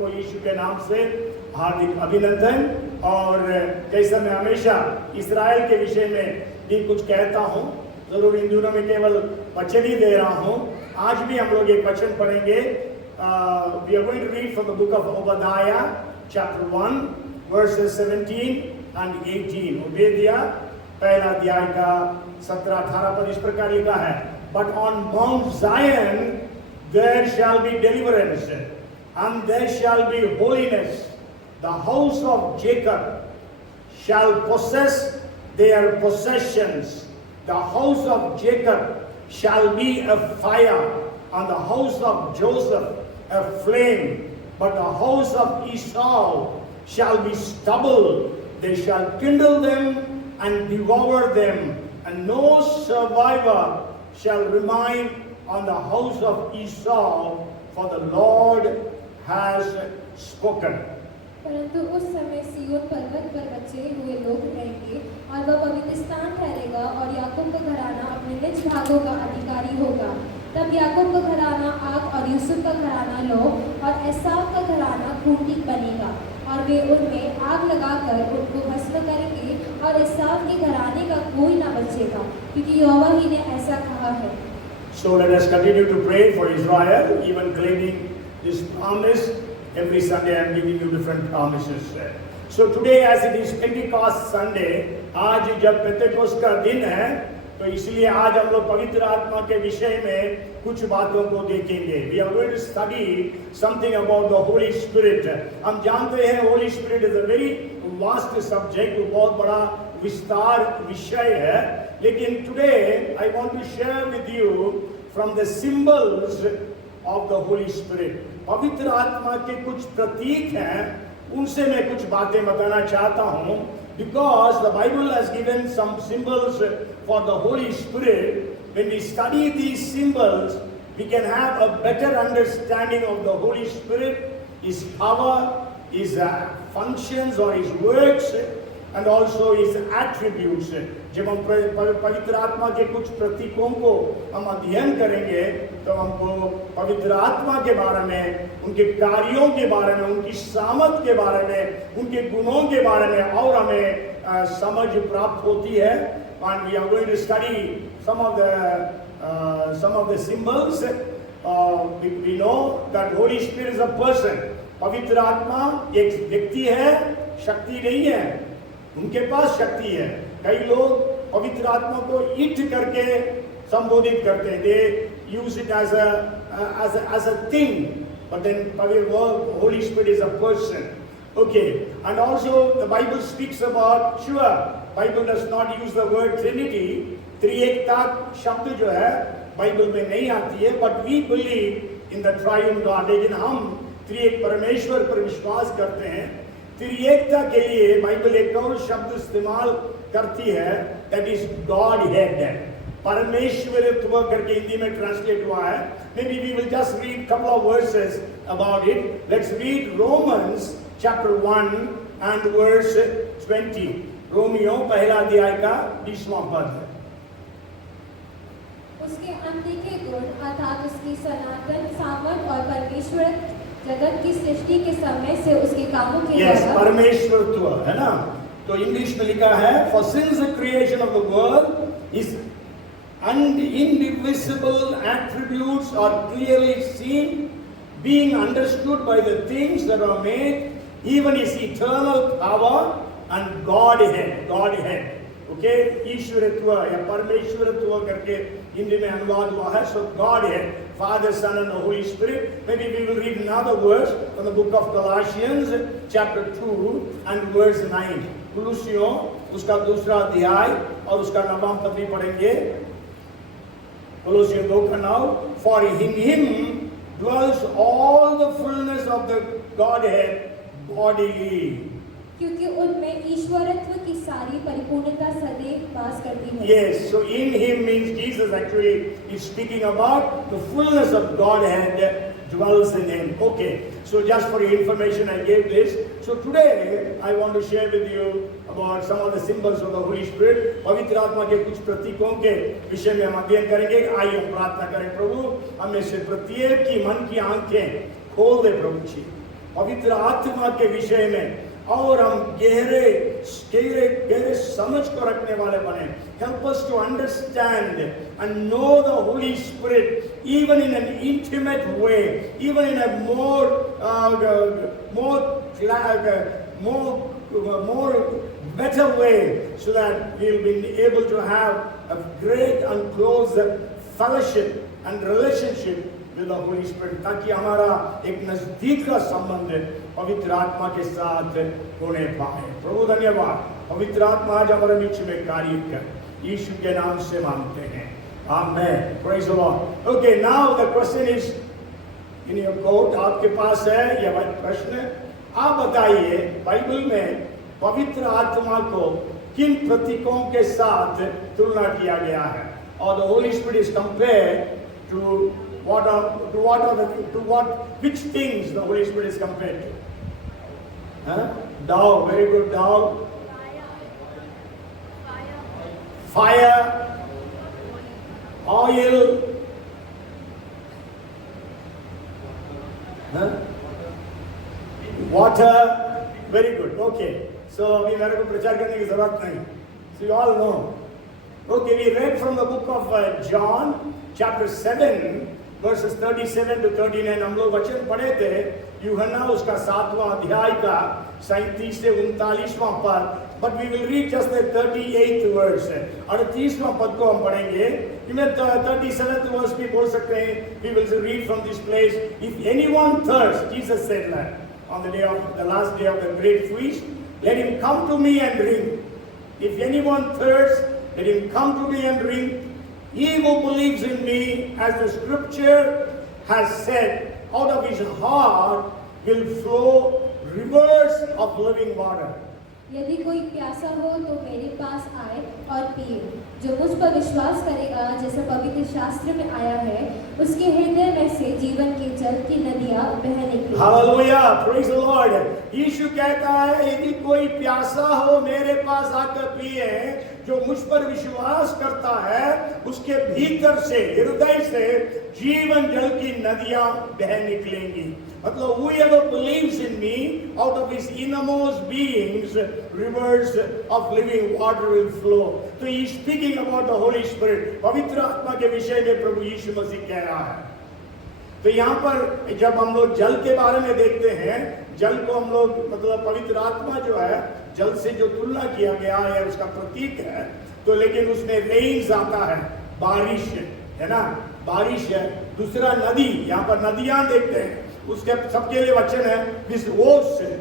सबको यीशु के नाम से हार्दिक अभिनंदन। और जैसा मैं हमेशा इस्राएल के विषय में भी कुछ कहता हूँ, जरूर इन दिनों में केवल वचन ही दे रहा हूँ। आज भी हम लोग एक वचन पढ़ेंगे। We are going to read from the book of Obadiah, chapter 1, verses 17 and 18. ओबेदिया पहला अध्याय का 17-18 पद इस प्रकार लिखा है। But on Mount Zion there shall be deliverance, and there shall be holiness. The house of Jacob shall possess their possessions. The house of Jacob shall be a fire, and the house of Joseph a flame. But the house of Esau shall be stubble. They shall kindle them and devour them, and no survivor shall remain on the house of Esau, for the Lord has spoken. परंतु उस समय सिय्योन पर्वत पर बचे हुए लोग रहेंगे, और वह पवित्र स्थान ठहरेगा, और याकूब का घराना अपने निज भागों का अधिकारी होगा। तब याकूब का घराना आग और यूसुफ का घराना लौ और एसाव का घराना खूंटी बनेगा, और वे उनमें आग लगाकर उनको भस्म करेंगे, और एसाव के घराने का कोई न बचेगा, क्योंकि यहोवा ही ने ऐसा कहा है। So let us continue to pray for Israel, even claiming this promise. Every Sunday I am giving you different promises. So today, as it is Pentecost Sunday, आज जब पेंटेकोस्ट का दिन है, तो इसलिए आज हम लोग पवित्र आत्मा के विषय में कुछ बातों को देखेंगे। We are going to study something about the Holy Spirit. हम जानते हैं Holy Spirit is a very vast subject, वो बहुत बड़ा विस्तार विषय है। लेकिन today I want to share with you from the symbols of the Holy Spirit. पवित्र आत्मा के कुछ प्रतीक हैं, उनसे मैं कुछ बातें बताना चाहता हूँ। Because the Bible has given some symbols for the Holy Spirit. When we study these symbols, we can have a better understanding of the Holy Spirit, His power, His functions or His works, and also His attributes. जब हम पवित्र आत्मा के कुछ प्रतीकों को हम अध्ययन करेंगे, तो हमको पवित्र आत्मा के बारे में, उनके कार्यों के बारे में, उनकी सामर्थ के बारे में, उनके गुणों के बारे में और हमें समझ प्राप्त होती है। And we are going to study some of the symbols. We know that Holy Spirit is a person. पवित्र आत्मा एक व्यक्ति है, शक्ति नहीं है। उनके पास शक्ति है। कई लोग पवित्र आत्मा को ईट करके संबोधित करते हैं। They use it as a thing, but then Holy Spirit is a person. Okay, and also the Bible speaks about, sure, Bible does not use the word Trinity. त्रिएकता शब्द जो है बाइबल में नहीं आती है, but we believe in the triune God. लेकिन हम त्रिएक परमेश्वर पर विश्वास करते हैं। त्रिएकता के लिए बाइबल एक और शब्द इस्तेमाल करती है, that is Godhead. परमेश्वरत्व करके हिंदी में ट्रांसलेट हुआ है। Maybe we will just read couple of verses about it. Let's read Romans chapter 1 and verse 20. Romeo पहला अध्याय का 20वां पद। उसके अनदेखे गुण अर्थात उसकी सनातन सामर्थ और परमेश्वर जगत की सृष्टि के समय से उसके कामों के द्वारा परमेश्वरत्व है ना। तो इंग्लिश में लिखा है, for since the creation of the world his indivisible attributes are clearly seen, being understood by the things that are made, even his eternal power and Godhead. Okay, ईश्वरत्व या परमेश्वरत्व करके हिंदी में अनुवाद हुआ है। So Godhead, Father, Son and the Holy Spirit. Maybe we will read another verse from the book of Colossians chapter 2 and verse 9. कुलुसियों उसका दूसरा अध्याय और उसका 9वां पद भी पढ़ेंगे। कुलुसियों 2:9, for in him dwells all the fullness of the Godhead bodily. क्योंकि उनमें ईश्वरत्व की सारी परिपूर्णता सदैव वास करती है। Yes, so in him means Jesus actually is speaking about the fullness of Godhead dwells in him. Okay, so just for your information I gave this. So today I want to share with you about some of the symbols of the Holy Spirit. पवित्र आत्मा के कुछ प्रतीकों के विषय में हम अध्ययन करेंगे। आइए हम प्रार्थना करें, प्रभु हमें से प्रत्येक की मन की आंखें खोल दे प्रभु जी। पवित्र आत्मा के विषय में और हम गहरे गहरे गहरे समझ को रखने वाले बने. Help us to understand and know the Holy Spirit even in an intimate way, even in a more better way, so that we will be able to have a great and close fellowship and relationship with the Holy Spirit, ताकि हमारा एक नजदीक का संबंध पवित्र आत्मा के साथ होने पाए. प्रभु धन्यवाद. पवित्र आत्मा आज हमारे बीच में कार्य कर, यीशु के नाम से मांगते हैं. Amen. Praise the Lord. Okay, now the question is in your quote, आपके पास है यह प्रश्न. आप बताइए बाइबल में पवित्र आत्मा को किन प्रतीकों के साथ तुलना किया गया है? Or the Holy Spirit is compared to which things the Holy Spirit is compared to? Dove, very good, dove. Fire, oil, water, very good. Okay, so अभी मेरे को प्रचार करने की जरूरत नहीं. So you all know. Okay, we read from the book of John, chapter 7, verses 37 to 39. हम लोग वचन पढ़े थे यूहन्ना उसका 7वां अध्याय का 37 से 39वां पद. But we will read just the 38th verse. 38वां पद को हम पढ़ेंगे. इनमें 37th verse भी बोल सकते हैं. We will read from this place. If anyone thirsts, Jesus said that on the last day of the great feast, let him come to me and drink. If anyone thirsts, let him come to me and drink. He who believes in me, as the scripture has said, out of his heart will flow rivers of living water. यदि कोई प्यासा हो तो मेरे पास आए और पिए. जो मुझ पर विश्वास करेगा, जैसा पवित्र शास्त्र में आया है, उसके हृदय में से जीवन के जल की नदियां बह निकलेंगी. Hallelujah, praise the Lord. यीशु कहता है यदि कोई प्यासा हो मेरे पास आकर पिए. जो मुझ पर विश्वास करता है उसके भीतर से, हृदय से जीवन जल की नदियां बह निकलेंगी. मतलब whoever believes in me, out of his innermost beings rivers of living water will flow. तो he is speaking about the Holy Spirit. पवित्र आत्मा के विषय में प्रभु यीशु मसीह कह रहा है. तो यहाँ पर जब हम लोग जल के बारे में देखते हैं, जल को हम लोग मतलब पवित्र आत्मा जो है जल से जो तुलना किया गया है उसका प्रतीक है. तो लेकिन उसमें रेन्स आता है, बारिश है ना, बारिश है. दूसरा नदी, यहाँ पर नदियां देखते हैं, उसके सबके लिए वचन है this ocean,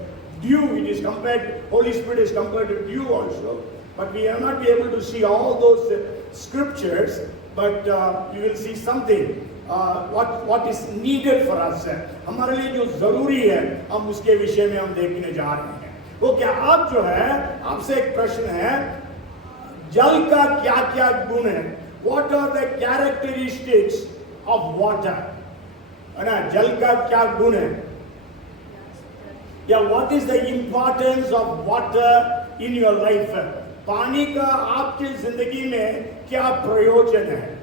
dew. It is compared, Holy Spirit is compared to dew also. But we are not be able to see all those scriptures, but you will see something. What is needed for us है, हमारे लिए जो जरूरी है, हम उसके विषय में हम देखने जा रहे हैं. वो क्या आप जो है, आपसे एक प्रश्न है, जल का क्या क्या गुण है? What are the characteristics of water? है ना, जल का क्या गुण है? या what is the importance of water in your life? पानी का आपकी जिंदगी में क्या प्रयोजन है?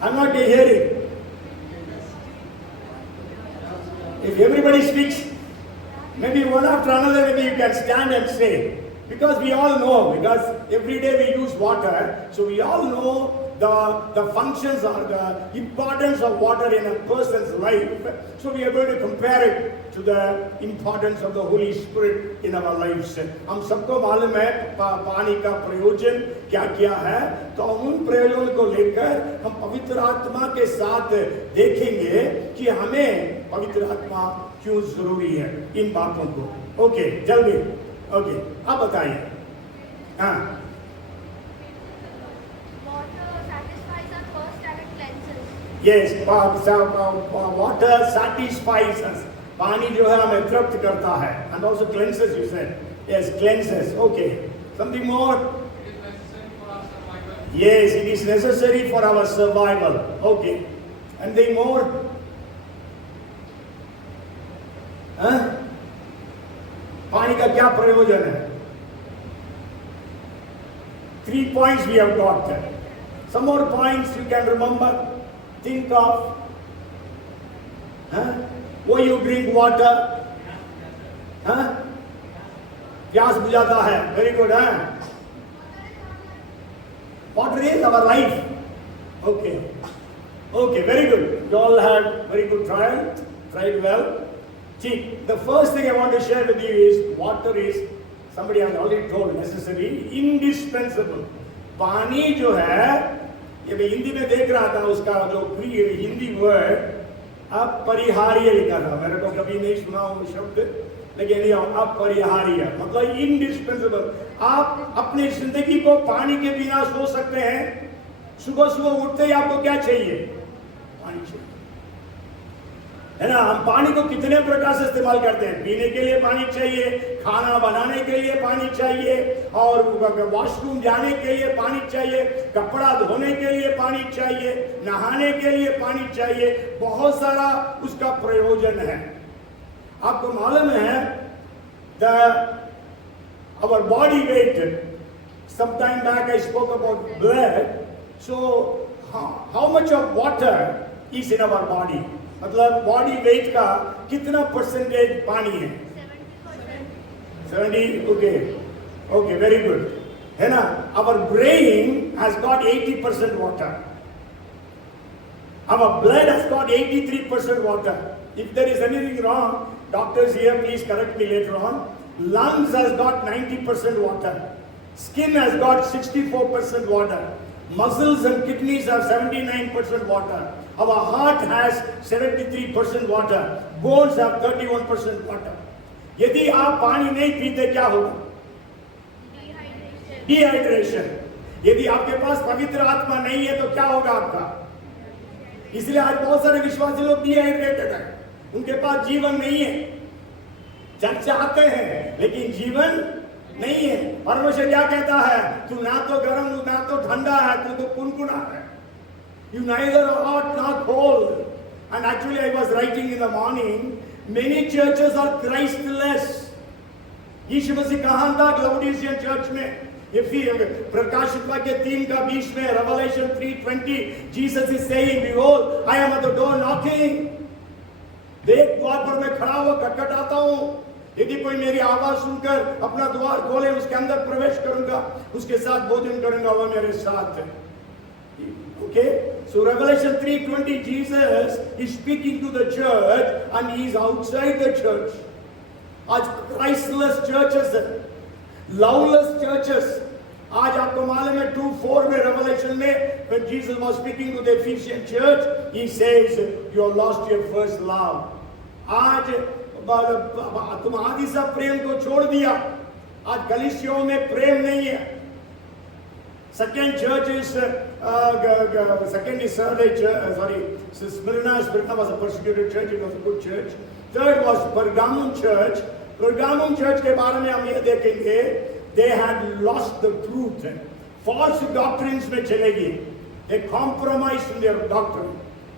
I'm not hearing. If everybody speaks, maybe one after another, maybe you can stand and say. Because we all know, because every day we use water, so we all know the functions or the importance of water in a person's life. So we are going to compare it to the importance of the Holy Spirit in our lives. हम सबको मालूम है पानी का प्रयोजन क्या क्या है. तो उन प्रयोजन को लेकर हम पवित्र आत्मा के साथ देखेंगे कि हमें पवित्र आत्मा क्यों जरूरी है, इन बातों को. ओके, जल्दी. ओके, आप बताइए. हाँ. Yes, water satisfies us. पानी जो है हमें तृप्त करता है. And also cleanses, you said. Yes, cleanses. Okay. Something more? Yes, it is necessary for our survival. Okay. Anything more? Huh? पानी का क्या प्रयोजन है? 3 points we have got. Some more points you can remember. Think of. Huh? Why you drink water? Huh? प्यास बुझाता है. Very good, huh? Water is our life. Okay. Okay, very good. You all had very good trial. Tried well. See, the first thing I want to share with you is water is, somebody has already told, necessary, indispensable. पानी जो है, ये मैं हिंदी में देख रहा था उसका जो हिंदी वर्ड अपरिहार्य लिखा था. मैंने तो कभी नहीं सुना वो शब्द, लेकिन ये अपरिहार्य मतलब इंडिस्पेंसेबल. आप अपनी जिंदगी को पानी के बिना सो सकते हैं. सुबह सुबह उठते ही आपको क्या चाहिए? पानी चाहिए, है ना. हम पानी को कितने प्रकार से इस्तेमाल करते हैं. पीने के लिए पानी चाहिए, खाना बनाने के लिए पानी चाहिए, और वॉशरूम जाने के लिए पानी चाहिए, कपड़ा धोने के लिए पानी चाहिए, नहाने के लिए पानी चाहिए. बहुत सारा उसका प्रयोजन है. आपको मालूम है our body weight, sometime back I spoke about blood. So how much of water is in our body? मतलब body weight का कितना percentage पानी है? 70. Okay, very good, है ना. Our brain has got 80% water. Our blood has got 83% water. If there is anything wrong, doctors here, please correct me later on. Lungs has got 90% water. Skin has got 64% water. Muscles and kidneys have 79% water. Our heart has 73% water. Bones have 31% water. यदि आप पानी नहीं पीते क्या होगा? Dehydration. यदि आपके पास पवित्र आत्मा नहीं है तो क्या होगा आपका? इसलिए आज बहुत सारे विश्वासी लोग डिहाइड्रेटेड हैं. उनके पास जीवन नहीं है. चर्च आते हैं लेकिन जीवन नहीं है. परमेश्वर क्या कहता है? तू ना तो गर्म ना तो ठंडा है, तू तो कुनकुना है. You neither hot nor cold. And actually I was writing in the morning, many churches are Christless. यीशु मसीह कहाँ था लाउडीसियन चर्च में? प्रकाशित वाक्य 3:20 में, Revelation 3:20, Jesus is saying, behold, I am at the door knocking. देख द्वार पर मैं खड़ा हुआ खटखटाता हूँ. यदि कोई मेरी आवाज सुनकर अपना द्वार खोले, उसके अंदर प्रवेश करूंगा, उसके साथ भोजन करूंगा, वह मेरे साथ है. Okay, so Revelation 3:20, Jesus is speaking to the church and he is outside the church. आज Christless churches, loveless churches. आज आपको मालूम है 2:4 में Revelation में, when Jesus was speaking to the Ephesian church, he says, you have lost your first love. आज तुम आदि सा प्रेम को छोड़ दिया. आज कलीसियों में प्रेम नहीं है. Second church is Smyrna was a persecuted church. It was a good church. Third was Pergamum church. Pergamum church के बारे में हम ये देखेंगे. They had lost the truth. False doctrines में चले गए. They compromised in their doctrine.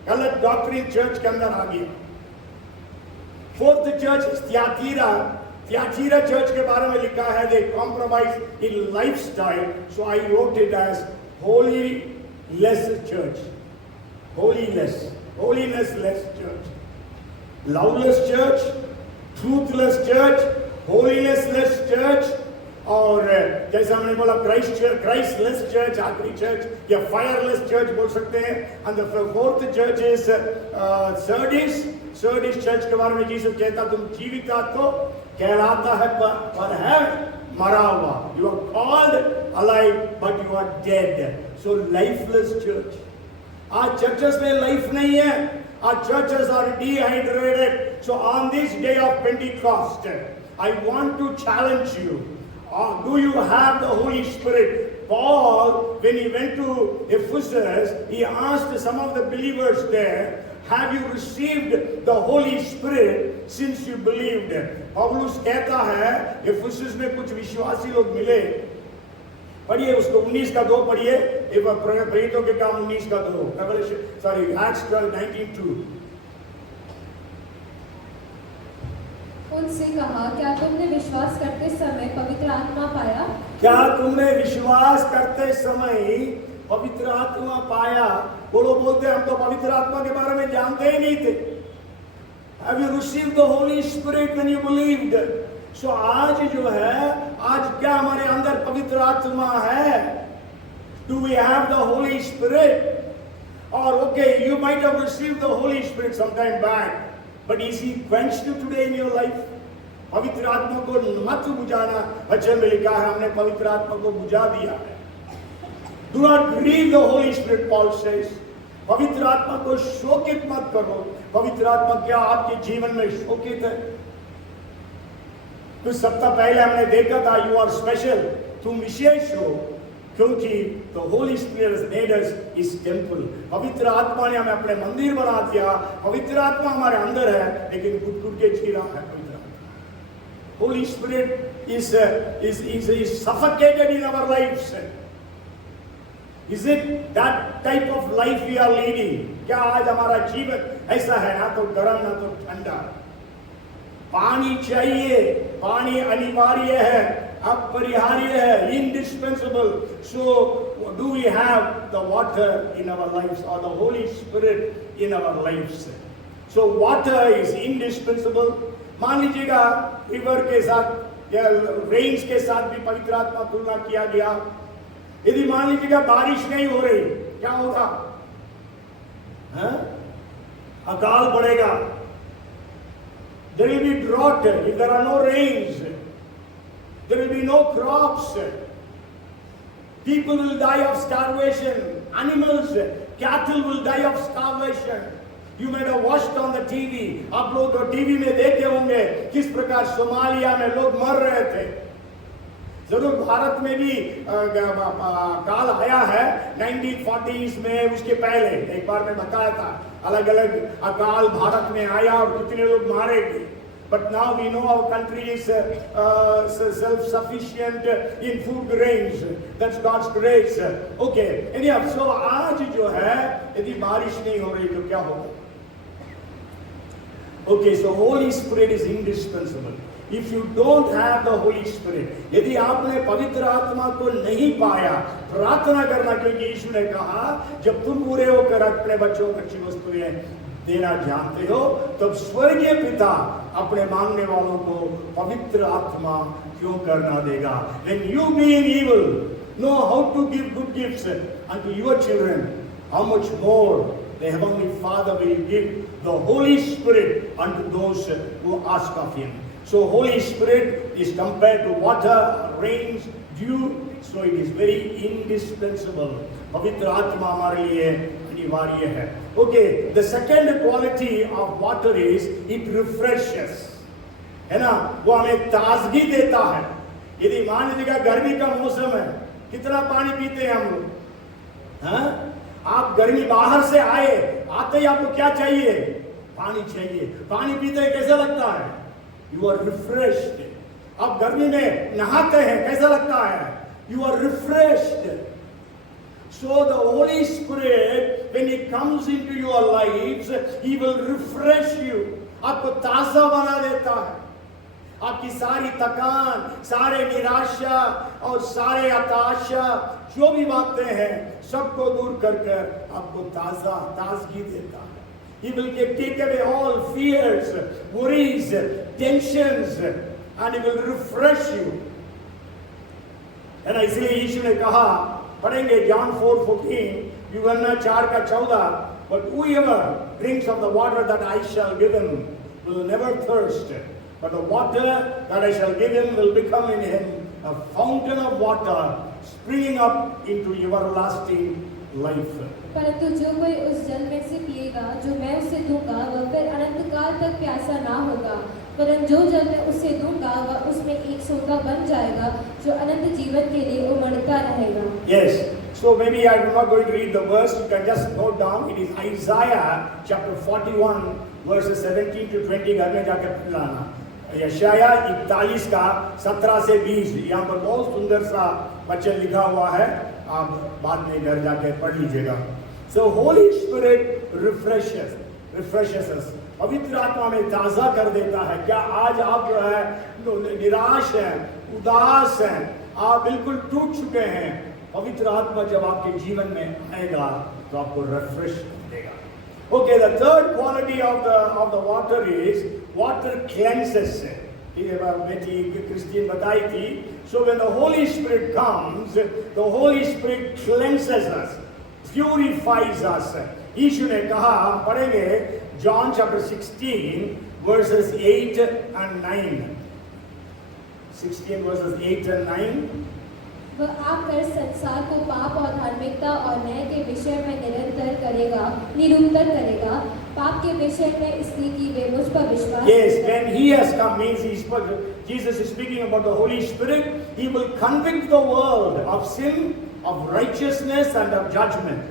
गलत doctrine church के अंदर आ गई. Fourth church is Thyatira. Thyatira church के बारे में लिखा है, they compromise in lifestyle. So I wrote it as holy-less church. Holiness-less church. Loveless church, truthless church, holiness-less church, और जैसा हमने बोला Christless church, आखिरी church या fireless church बोल सकते हैं. And the fourth church is Sardis church के बारे में जीसस कहता तुम जीवित तो कहलाता है पर है मरा हुआ. You are called alive but you are dead. So lifeless church. आज churches में life नहीं है. Our churches are dehydrated. So on this day of Pentecost, I want to challenge you. Do you have the Holy Spirit? Paul, when he went to Ephesus, he asked some of the believers there, have you received the Holy Spirit since you believed? पौलुस कहता है, Ephesus में कुछ विश्वासी लोग मिले. पढ़िए उसको 19:2 पढ़िए. प्रेरितों के काम 19:2. Acts 12:19-2. उनसे कहा, क्या तुमने विश्वास करते समय पवित्र आत्मा पाया? क्या तुमने विश्वास करते समय पवित्र आत्मा पाया? वो लोग बोलते हम तो पवित्र आत्मा के बारे में जानते ही नहीं थे. Have you received the Holy Spirit when you believed? So आज जो है, आज क्या हमारे अंदर पवित्र आत्मा है? Do we have the Holy Spirit? Or okay, you might have received the Holy Spirit sometime back, but is He quenched today in your life? पवित्र आत्मा को मत बुझाना, वचन में लिखा है हमने पवित्र आत्मा को बुझा दिया है. Do not grieve the Holy Spirit, Paul says. पवित्र आत्मा को शोकित मत करो. पवित्र आत्मा क्या आपके जीवन में शोकित है? कुछ सप्ताह पहले हमने देखा था, you are special, तुम विशेष हो, क्योंकि the Holy Spirit has made us His temple. पवित्र आत्मा ने हमें अपने मंदिर बना दिया. पवित्र आत्मा हमारे अंदर है, लेकिन घुट-घुट के जी रहा है पवित्र आत्मा. Holy Spirit is suffocated in our lives. Is it that type of life we are leading? क्या आज हमारा जीवन ऐसा है, ना तो गर्म ना तो ठंडा? पानी चाहिए, पानी अनिवार्य है, अपरिहार्य है, indispensable. So do we have the water in our lives or the Holy Spirit in our lives? So water is indispensable. मान लीजिएगा रिवर के साथ या रेन्स के साथ भी पवित्र आत्मा तुलना किया गया. यदि मान लीजिएगा बारिश नहीं हो रही, क्या होगा? अकाल पड़ेगा. There will be drought if there are no rains. There will be no crops. People will die of starvation. Animals, cattle will die of starvation. You might have watched on the TV. आप लोग तो TV में देखे होंगे किस प्रकार Somalia में लोग मर रहे थे. जरूर भारत में भी काल आया है 1940s में. उसके पहले एक बार मैं बताया था, अलग अलग अकाल भारत में आया और कितने लोग मारे गए. But now we know our country is self-sufficient in food grains. That's God's grace. Okay. Anyhow, so आज जो है यदि बारिश नहीं हो रही तो क्या होगा? Okay, so Holy Spirit is indispensable. If you don't have the Holy Spirit, यदि आपने पवित्र आत्मा को नहीं पाया, प्रार्थना करना, क्योंकि यीशु ने कहा जब तुम पूरे होकर अपने बच्चों को अच्छी वस्तुएं देना जानते हो, तब स्वर्गीय पिता अपने मांगने वालों को पवित्र आत्मा क्यों करना देगा? When you being evil know how to give good gifts unto your children, how much more the Heavenly Father will give the Holy Spirit unto those who ask of Him. So Holy Spirit is compared to water, rains, dew, so it is very indispensable. पवित्र आत्मा हमारे लिए अनिवार्य है. Okay, the second quality of water is it refreshes. है ना, वो हमें ताजगी देता है. यदि मान लीजिएगा गर्मी का मौसम है, कितना पानी पीते हैं हम लोग? हाँ, आप गर्मी बाहर से आते ही आपको क्या चाहिए? पानी चाहिए. पानी पीते हैं कैसा लगता है? You are refreshed. आप गर्मी में नहाते हैं कैसा लगता है? You are refreshed. So the Holy Spirit, when He comes into your lives, He will refresh you. आपको ताज़ा बना देता है. आपकी सारी थकान, सारे निराशा और सारे हताशा, जो भी बातें हैं, सबको दूर कर आपको ताजगी देता है. He will take away all fears, worries, tensions, and He will refresh you. And इसलिए यीशु ने कहा, पढ़ेंगे John 4:14, यूहन्ना 4:14, but whoever drinks of the water that I shall give him will never thirst, but the water that I shall give him will become in him a fountain of water springing up into everlasting life. परंतु जो कोई उस जल में से पिएगा जो मैं उसे दूंगा, वह फिर अनंत काल तक प्यासा ना होगा, परंतु जो जल मैं उसे दूंगा वह उसमें एक सोता बन जाएगा जो अनंत जीवन के लिए उमड़ता रहेगा. Yes. So maybe I'm not going to read the verse. You can just note down. It is Isaiah chapter 41 verses 17 to 20. घर में जाकर पढ़ लाना. यशाया 41 का 17 से 20. यहाँ पर बहुत सुंदर सा वचन लिखा हुआ है. आप बाद में घर जाकर पढ़ लीजिएगा. So Holy Spirit refreshes us. पवित्र आत्मा में ताज़ा कर देता है. क्या आज आप जो है निराश हैं, उदास हैं, आप बिल्कुल टूट चुके हैं? पवित्र आत्मा जब आपके जीवन में आएगा तो आपको रिफ्रेश देगा. Okay, the third quality of the water is water cleanses. ये बेटी क्रिस्टीन बताई थी. So when the Holy Spirit comes, the Holy Spirit cleanses us, purifies us. यीशु ने कहा, हम पढ़ेंगे John chapter 16 verses 8 and 9. 16 verses 8 and 9. वह आकर संसार को पाप और धार्मिकता और न्याय के विषय में निरूपण करेगा, पाप के विषय में इसलिए कि वे मुझ पर विश्वास. Yes, when he has come means Jesus is speaking about the Holy Spirit. He will convict the world of sin, of righteousness and of judgment.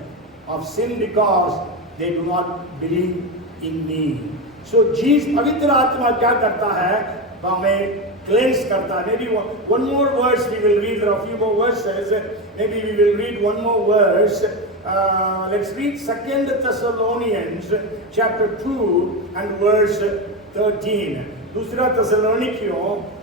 Of sin because they do not believe in me. So Jesus, पवित्र आत्मा क्या करता है? हमें cleanse करता है. Maybe one more verse we will read. There are a few more verses. Maybe we will read one more verse. Let's read 2 Thessalonians chapter 2 and verse 13. दूसरा Thessalonians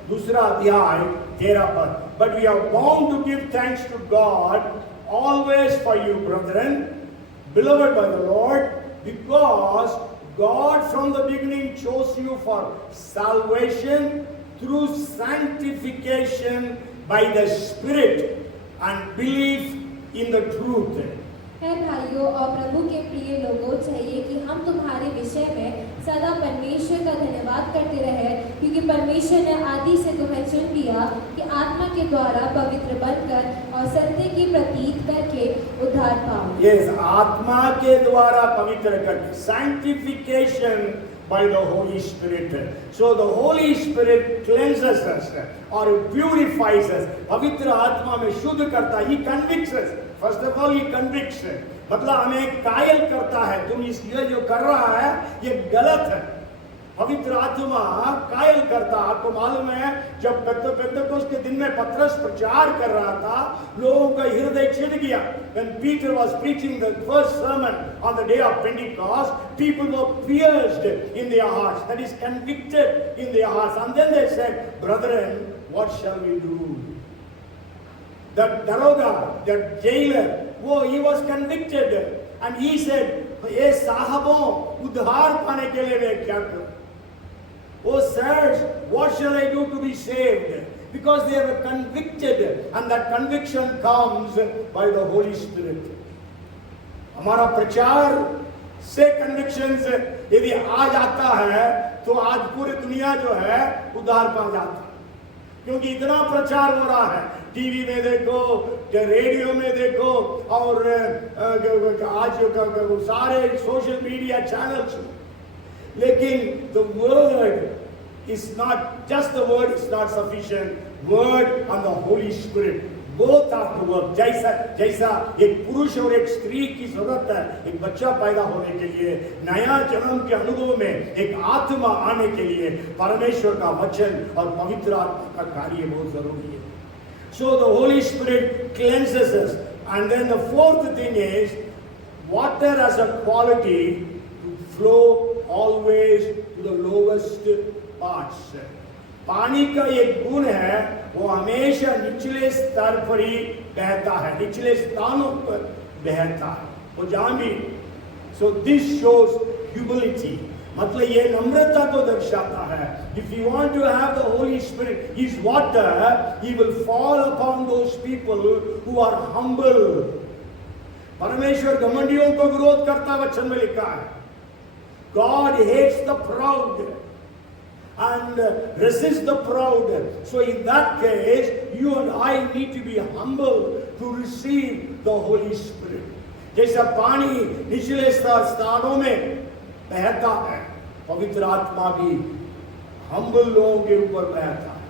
दूसरा अध्याय 13 पद. But we are bound to give thanks to God always for you, brethren, beloved by the Lord, because God from the beginning chose you for salvation through sanctification by the Spirit and belief in the truth. है भाइयों और प्रभु के प्रिय लोगों, चाहिए कि हम तुम्हारे विषय में सदा परमेश्वर का धन्यवाद करते रहे, क्योंकि परमेश्वर ने आदि से तुम्हें चुन लिया कि आत्मा के द्वारा पवित्र बनकर और सत्य की प्रतीत करके उद्धार पाओ. Yes, आत्मा के द्वारा पवित्र करके, sanctification by the Holy Spirit. So the Holy Spirit cleanses us or purifies us. पवित्र आत्मा में शुद्ध करता है. He convicts us. First of all, he convicts. मतलब हमें कायल करता है, तुम इसलिए जो कर रहा है ये गलत है. पवित्र आत्मा कायल करता. आपको मालूम है जब पेंतेकोस्त के दिन में पतरस प्रचार कर रहा था, लोगों का हृदय छिद गया. When Peter was preaching the first sermon on the day of Pentecost, people were pierced in their hearts, that is convicted in their hearts, and then they said, brethren, what shall we do? That daroga, that jailer, he was convicted, and he said, "Ye sahabo, udhar pane ke liye main kya karu? Oh sirs, what shall I do to be saved?" Because they were convicted, and that conviction comes by the Holy Spirit. हमारा प्रचार से convictions यदि आ जाता है, तो आज पूरी दुनिया जो है उद्धार पा जाता है. क्योंकि इतना प्रचार हो रहा है, टीवी में देखो, रेडियो में देखो, और आज सारे सोशल मीडिया चैनल्स. लेकिन the word is not, just the word is not sufficient. Word and the Holy Spirit both have to work. जैसा एक पुरुष और एक स्त्री की जरूरत है एक बच्चा पैदा होने के लिए, नया जन्म के अनुभव में एक आत्मा आने के लिए परमेश्वर का वचन और पवित्र आत्मा का कार्य बहुत जरूरी है. So the Holy Spirit cleanses us. And then the fourth thing is, water has a quality to flow always to the lowest parts. पानी का एक गुण है, वो हमेशा निचले स्तर पर ही बहता है, निचले स्थानों पर बहता है, वो जहां भी. So this shows humility. मतलब ये नम्रता को दर्शाता है. If you want to have the Holy Spirit, His water, He will fall upon those people who are humble. परमेश्वर घमंडियों को विरोध करता वचन में लिखा है. God hates the proud and resists the proud. So in that case, you and I need to be humble to receive the Holy Spirit. जैसा पानी निचले स्थानों में बहता है, पवित्र आत्मा भी हम्बल लोगों के ऊपर बहता है,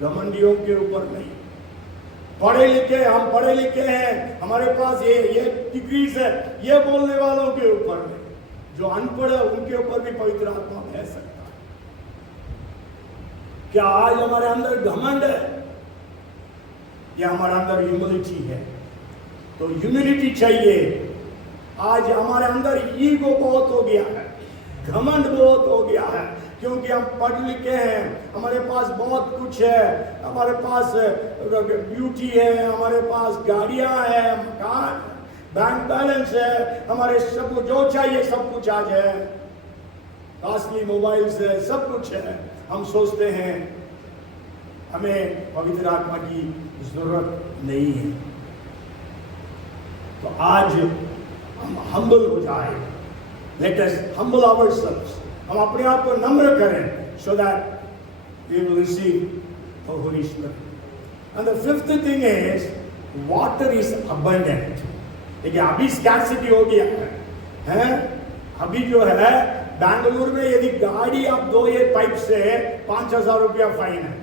घमंडियों के ऊपर नहीं. हम पढ़े लिखे हैं, हमारे पास ये डिग्रीज है, ये बोलने वालों के ऊपर नहीं. जो अनपढ़ है उनके ऊपर भी पवित्र आत्मा बह सकता है. क्या आज हमारे अंदर घमंड है या हमारे अंदर ह्यूमिलिटी है? तो ह्यूमिलिटी चाहिए. आज हमारे अंदर ईगो बहुत हो गया है, घमंड बहुत हो गया है, क्योंकि हम पढ़ लिखे हैं, हमारे पास बहुत कुछ है, हमारे पास ब्यूटी है, हमारे पास गाड़ियां हैं, मकान. बैंक बैलेंस है, हमारे सब जो चाहिए सब कुछ आज है, कॉस्टली मोबाइल्स है, सब कुछ है। हम सोचते हैं हमें पवित्र आत्मा की जरूरत नहीं है। तो आज हम हम्बल हो जाए, लेट अस हम्बल आवरसेल्व्स, हम अपने आप को नम्र करें, so that we will receive the Holi spirit. And the fifth thing is water is abundant. देखिए अभी स्कैर्सिटी हो गया है? अभी जो है बेंगलुरु में यदि गाड़ी आप दो ये पाइप से 5,000 रुपया फाइन है।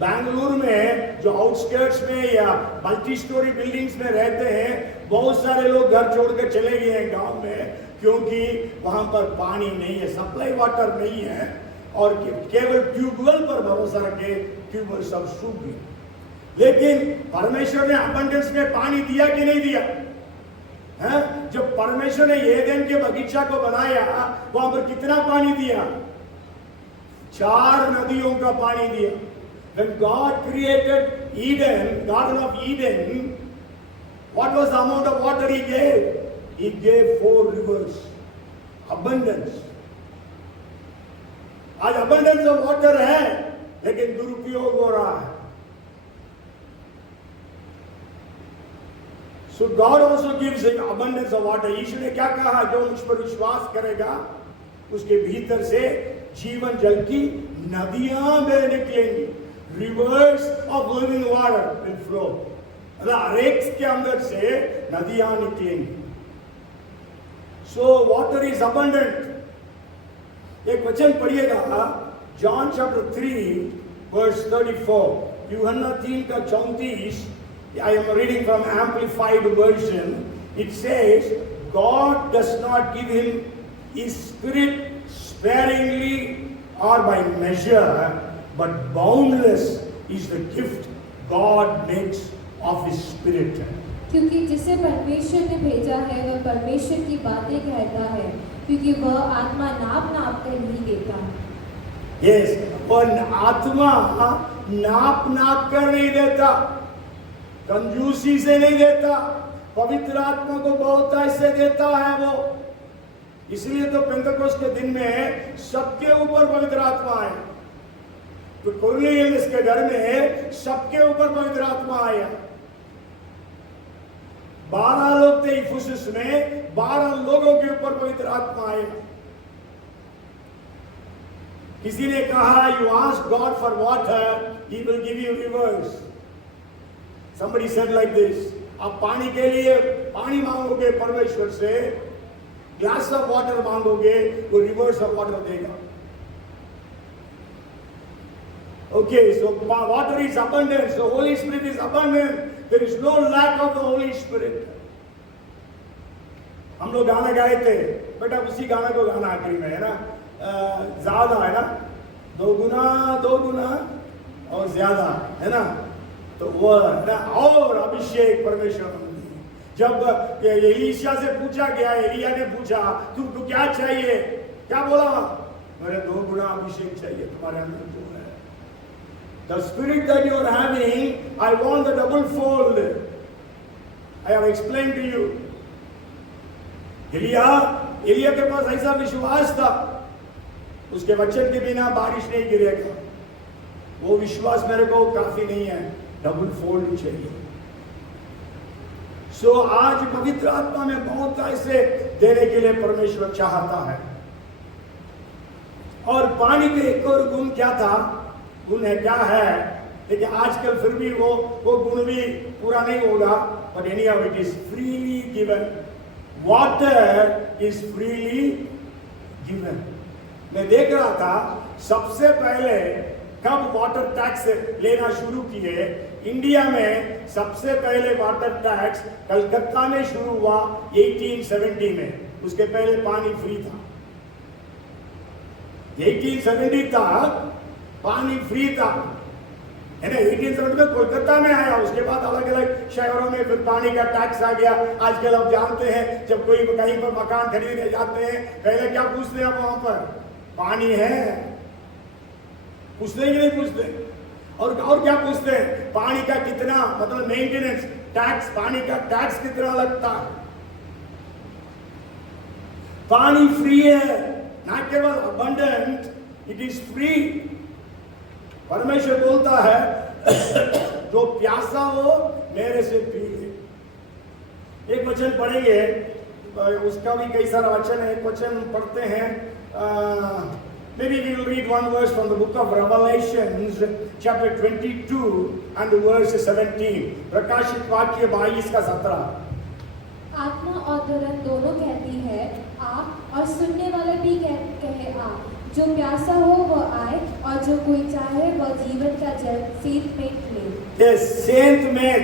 बेंगलुरु में जो आउटस्कर्ट्स में या मल्टी स्टोरी बिल्डिंग्स में रहते हैं, बहुत सारे लोग घर छोड़कर चले गए हैं गांव में, क्योंकि वहां पर पानी नहीं है, सप्लाई वाटर नहीं है, और केवल ट्यूबवेल पर भरोसा रखे, ट्यूबवेल सब सूख गए। लेकिन परमेश्वर ने अबंडेंस में पानी दिया कि नहीं दिया? है? जब परमेश्वर ने एदेन के बगीचा को बनाया, वहां पर कितना पानी दिया? 4 नदियों का पानी दिया। When God created Eden, Garden of Eden, what was the amount of water He gave? He gave 4 rivers. Abundance. आज abundance of water है, लेकिन दुरुपयोग हो रहा है। So God also gives an abundance of water. यीशु ने क्या कहा? जो मुझ पर विश्वास करेगा, उसके भीतर से जीवन जल की नदियां बह निकलेंगी। Rivers of living water will flow. Rocks के अंदर से नदियां निकलेंगी। So water is abundant. एक वचन पढ़िएगा, John chapter 3 verse 34, यूहन्ना 3 का 34, I am reading from Amplified Version. It says, God does not give him His Spirit sparingly or by measure, but boundless is the gift God makes of His Spirit. क्योंकि जिसे परमेश्वर ने भेजा है वह परमेश्वर की बातें कहता है, क्योंकि वह आत्मा नाप नाप कर नहीं देता। Yes, और आत्मा नाप नाप कर नहीं देता, कंजूसी से नहीं देता, पवित्र आत्मा को बहुत ऐसे देता है वो। इसलिए तो पेंटेकोस्ट के दिन में सबके ऊपर पवित्र आत्मा आया। तो कुरनेलियस के घर में सबके ऊपर पवित्र आत्मा आया। 12 लोग थे इफुसुस में, 12 लोगों के ऊपर पवित्र आत्मा आया। किसी ने कहा, you ask God for water, He will give you rivers. Somebody said like this, आप पानी के लिए पानी मांगोगे परमेश्वर से, ग्लास ऑफ वाटर मांगोगे, वो रिवर्स ऑफ वाटर देगा। Okay, so water is abundant, so Holy Spirit is abundant. There is no lack of the Holy Spirit. हम लोग गाना गाए थे, बेटा उसी गाना को गाना आखिरी में है ना, ज्यादा है ना, 2 गुना और ज्यादा है ना, तो वो है ना, और अभिषेक परमेश्वर। जब एलीशा से पूछा गया, एलिया ने पूछा तुमको क्या चाहिए, क्या बोला? मेरे 2 गुना अभिषेक चाहिए तुम्हारे अंदर जो है। The spirit that you are having, I want the double fold. I have explained to you. Elia के पास ऐसा विश्वास था, उसके वचन के बिना बारिश नहीं गिरेगा। वो विश्वास मेरे को काफी नहीं है, डबल फोल्ड चाहिए। सो आज पवित्र आत्मा में बहुत ऐसे देने के लिए परमेश्वर चाहता है। और पानी के एक और गुण क्या था, गुण है क्या है, लेकिन आजकल फिर भी वो गुण भी पूरा नहीं होगा, but anyhow it is freely given. Water is freely given. मैं देख रहा था सबसे पहले कब वाटर टैक्स लेना शुरू किए। इंडिया में सबसे पहले वाटर टैक्स कलकत्ता में शुरू हुआ 1870 में। उसके पहले पानी फ्री था। 1870 तक पानी फ्री था, है ना। 1870 में कोलकाता में आया, उसके बाद अलग अलग शहरों में फिर पानी का टैक्स आ गया। आजकल आप जानते हैं, जब कोई कहीं पर मकान खरीदने जाते हैं, पहले क्या पूछते हैं वहां पर, पानी है? पूछते हैं कि नहीं पूछते? और क्या पूछते हैं, पानी का कितना, मतलब मेंटेनेंस टैक्स, पानी का टैक्स कितना लगता है। पानी फ्री है, ना केवल अबंडेंट, इट इज फ्री। परमेश्वर बोलता है जो प्यासा हो मेरे से पी ले। एक वचन पढ़ेंगे, उसका भी कई सारा वचन है, एक वचन पढ़ते हैं। Maybe we will read one verse from the book of Revelations, chapter 22 and verse 17. प्रकाशित वाक्य 22 का 17। आत्मा और धर्म दोनों कहती है आ, और सुनने वाले भी कहे आ। जो प्यासा हो वह आए, और जो कोई चाहे वह जीवन का जल सेंत में ले। Yes, सेंत में,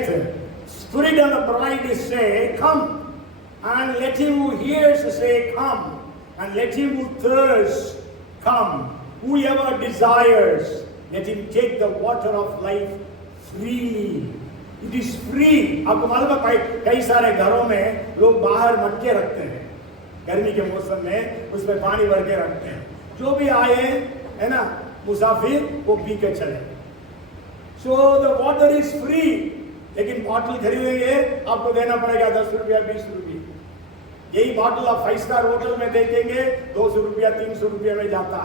Spirit and the bride say, come, and let him who hears say, come, and let him who thirsts come. Whoever desires, let him take the water of life freely. It is free. आपको मालूम है कई सारे घरों में लोग बाहर मटके रखते हैं, गर्मी के मौसम में उसमें पानी भर के रखते हैं। जो भी आए है ना मुसाफिर, वो पी के चले। So the water is free, लेकिन बॉटल खरीदेंगे आपको देना पड़ेगा 10 रुपया 20 रुपये। यही बॉटल आप 5 स्टार होटल में देखेंगे 200 रुपया 300 रुपये में जाता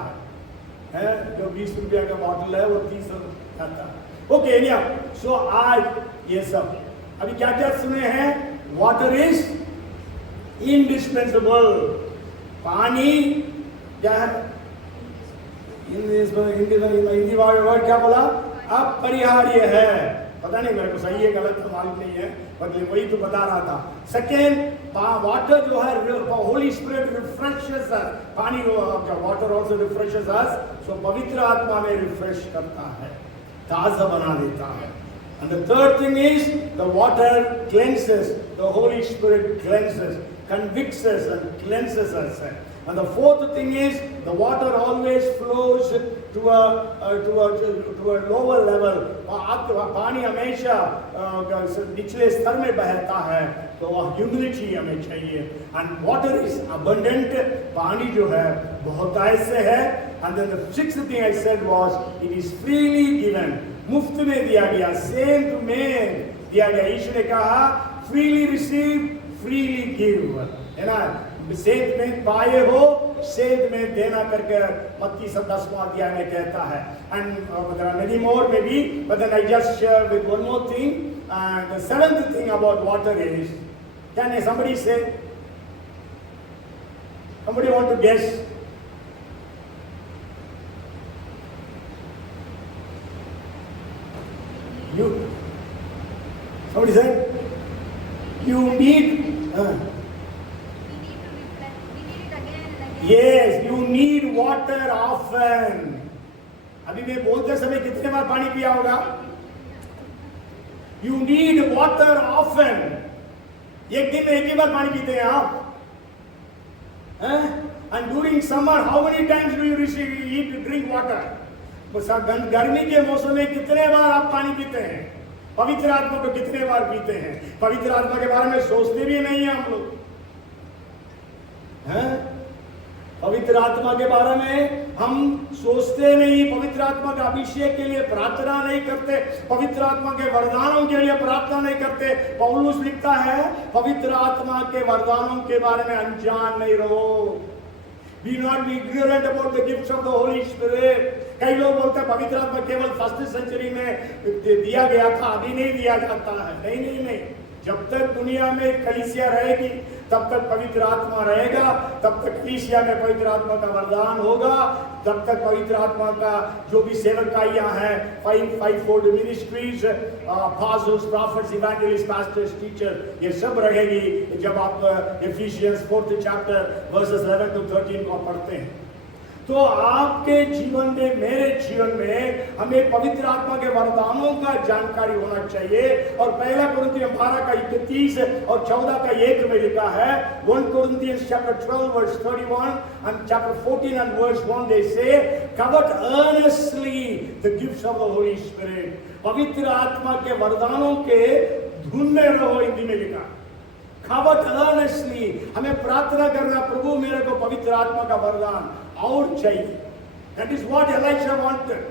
है, जो 20 रुपया का बॉटल है वो 300 जाता है। ओके, सो आज ये सब अभी क्या क्या सुने हैं? Water is indispensable. पानी क्या है? हिंदी वर्ड क्या बोला? अपरिहार्य है। पता नहीं मेरे को सही है गलत तो मालूम नहीं है, मतलब वही तो बता रहा था। सेकेंड, वाटर जो है, होली स्पिरिट रिफ्रेशेस अस। पानी वाटर आल्सो रिफ्रेशेस अस, सो पवित्र आत्मा में रिफ्रेश करता है, ताजा बना देता है। And the third thing is the water cleanses, the Holy Spirit cleanses, convicts us and cleanses us. And the fourth thing is the water always flows to a lower level. पानी हमेशा निचले स्तर में बहता है, तो वह ह्यूमिलिटी हमें चाहिए। And water is abundant, पानी जो है बहुतायत से है। And then the sixth thing I said was it is freely given, मुफ्त में दिया गया, सेंत में दिया गया। ईश्वर ने कहा फ्रीली रिसीव फ्रीली गिव, है ना। सेंत में पाए हो, सेंत में देना करके मत्ती 10वां अध्याय में कहता है। And there are many more maybe, but then I just share with one more thing. And the seventh thing about water is, can somebody say? Somebody want to guess? You? Somebody said? You need? Yes, you need water often. अभी मैं बोलते समय कितने बार पानी पिया होगा? You need water often. एक दिन में एक ही बार पानी पीते हैं आप? And during summer, how many times do you drink water? गर्मी के मौसम में कितने बार आप पानी पीते हैं? पवित्र आत्मा को कितने बार पीते हैं? पवित्र आत्मा के बारे में सोचते भी नहीं है हम लोग, हैं? पवित्र आत्मा के बारे में हम सोचते नहीं, पवित्र आत्मा के अभिषेक के लिए प्रार्थना नहीं करते, पवित्र आत्मा के वरदानों के लिए प्रार्थना नहीं करते। पौलुस लिखता है पवित्र आत्मा के वरदानों के बारे में अनजान नहीं रहो। Be not be ignorant about the gifts of the Holy Spirit. कई लोग बोलते हैं पवित्र आत्मा केवल फर्स्ट सेंचुरी में दिया गया था, अभी नहीं दिया जाता है। नहीं नहीं नहीं, जब तक दुनिया में कलीसिया रहेगी तब तक पवित्र आत्मा रहेगा, तब तक कलीसिया में पवित्र आत्मा का वरदान होगा, तब तक पवित्र आत्मा का जो भी सेवकाइयां हैं, five fold ministries, apostles, prophets, evangelists, pastors, teachers, ये सब रहेगी जब आप efficiency 4th chapter verses 11 to 13 को पढ़ते हैं। तो आपके जीवन में, मेरे जीवन में हमें पवित्र आत्मा के वरदानों का जानकारी होना चाहिए। और पहला कुरिन्थियन 12 का 31 और 14 का 1 में लिखा है, 1 Corinthians chapter 12 verse 31 and chapter 14 and verse 1 they say, covet earnestly the gifts of the Holy Spirit. पवित्र आत्मा के वरदानों के ढूंढने रहो, हिंदी में लिखा। covet earnestly, हमें प्रार्थना करना, प्रभु मेरे को पवित्र आत्मा का वरदान और चाहिए। That is what Elisha wanted.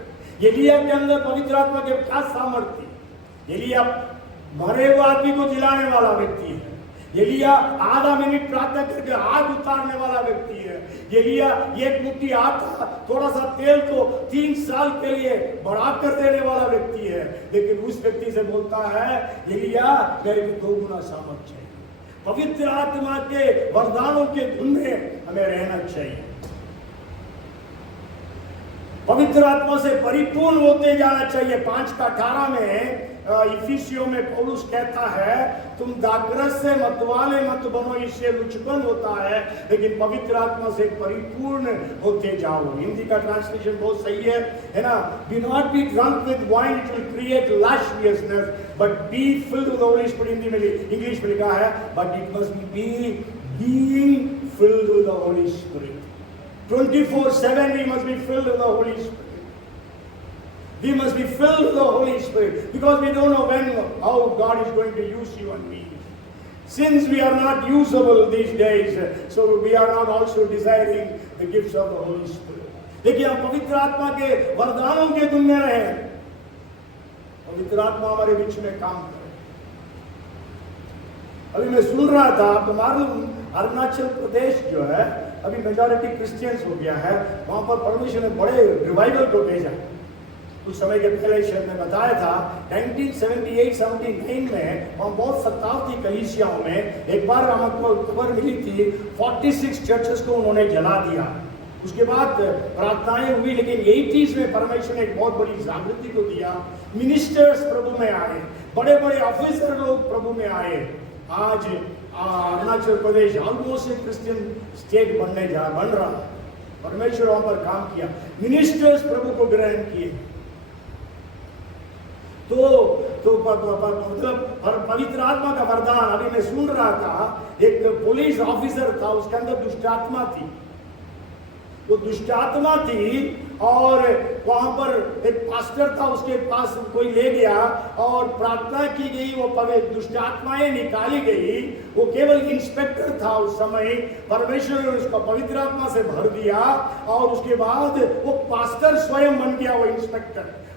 Elia के अंदर पवित्र आत्मा के क्या सामर्थ्य? एलिया मरे हुए आदमी को जिलाने वाला व्यक्ति है। एलिया आधा मिनट प्रार्थना करके आग उतारने वाला व्यक्ति है। एलिया एक मुट्ठी आटा थोड़ा सा तेल को 3 साल के लिए बढ़ा कर देने वाला व्यक्ति है, लेकिन उस व्यक्ति से बोलता है एलिया मेरे को 2 गुना सामर्थ चाहिए। पवित्र आत्मा के वरदानों के धुन में हमें रहना चाहिए, पवित्र आत्मा से परिपूर्ण होते जाना चाहिए। 5:18 में इफिसियों में पौलुस कहता है तुम दाखरस से मतवाले मत बनो, इससे लुचपन होता है, लेकिन पवित्र आत्मा से परिपूर्ण होते जाओ। हिंदी का ट्रांसलेशन बहुत सही है ना। Be not be drunk with wine it will create lasciviousness but be filled with the Holi Spirit. Hindi में इंग्लिश में लिखा है but it must be being filled with the Holi Spirit. 24/7 we must be filled with the Holy Spirit. We must be filled with the Holy Spirit because we don't know when, how God is going to use you and me. Since we are not usable these days, so we are not also desiring the gifts of the Holy Spirit. देखिए हम पवित्र आत्मा के वरदानों के धुन में रहे, पवित्र आत्मा हमारे बीच में काम करे। अभी मैं सुन रहा था, आपको मालूम अरुणाचल प्रदेश जो है अभी मेजॉरिटी क्रिश्चियंस हो गया है, वहां पर परमेश्वर ने बड़े रिवाइवल को भेजा। कुछ समय के पहले शायद मैं बताया था 1978-79 में वहाँ बहुत शताब्दी कलीसियाओं में एक बार हमको खबर मिली थी 46 चर्चेस को उन्होंने जला दिया। उसके बाद प्रार्थनाएं हुई, लेकिन 80s में परमेश्वर ने एक बहुत बड़ी जागृति को दिया। मिनिस्टर्स प्रभु में आए, बड़े बड़े ऑफिसर लोग प्रभु में आए। आज अरुणाचल प्रदेश ऑलमोस्ट एक क्रिश्चियन स्टेट बन रहा। परमेश्वर वहां पर काम किया, मिनिस्टर्स प्रभु को ग्रहण किए। तो मतलब पवित्र आत्मा का वरदान, अभी मैं सुन रहा था एक पुलिस ऑफिसर था, उसके अंदर दुष्ट आत्मा थी। वो दुष्ट आत्मा थी और वहां पर एक पास्टर था, उसके पास कोई ले गया और प्रार्थना की गई, वो पवित्र दुष्ट आत्माएं निकाली गई। वो केवल इंस्पेक्टर था उस समय, परमेश्वर ने उसको पवित्र आत्मा से भर दिया और उसके बाद वो पास्टर स्वयं बन गया।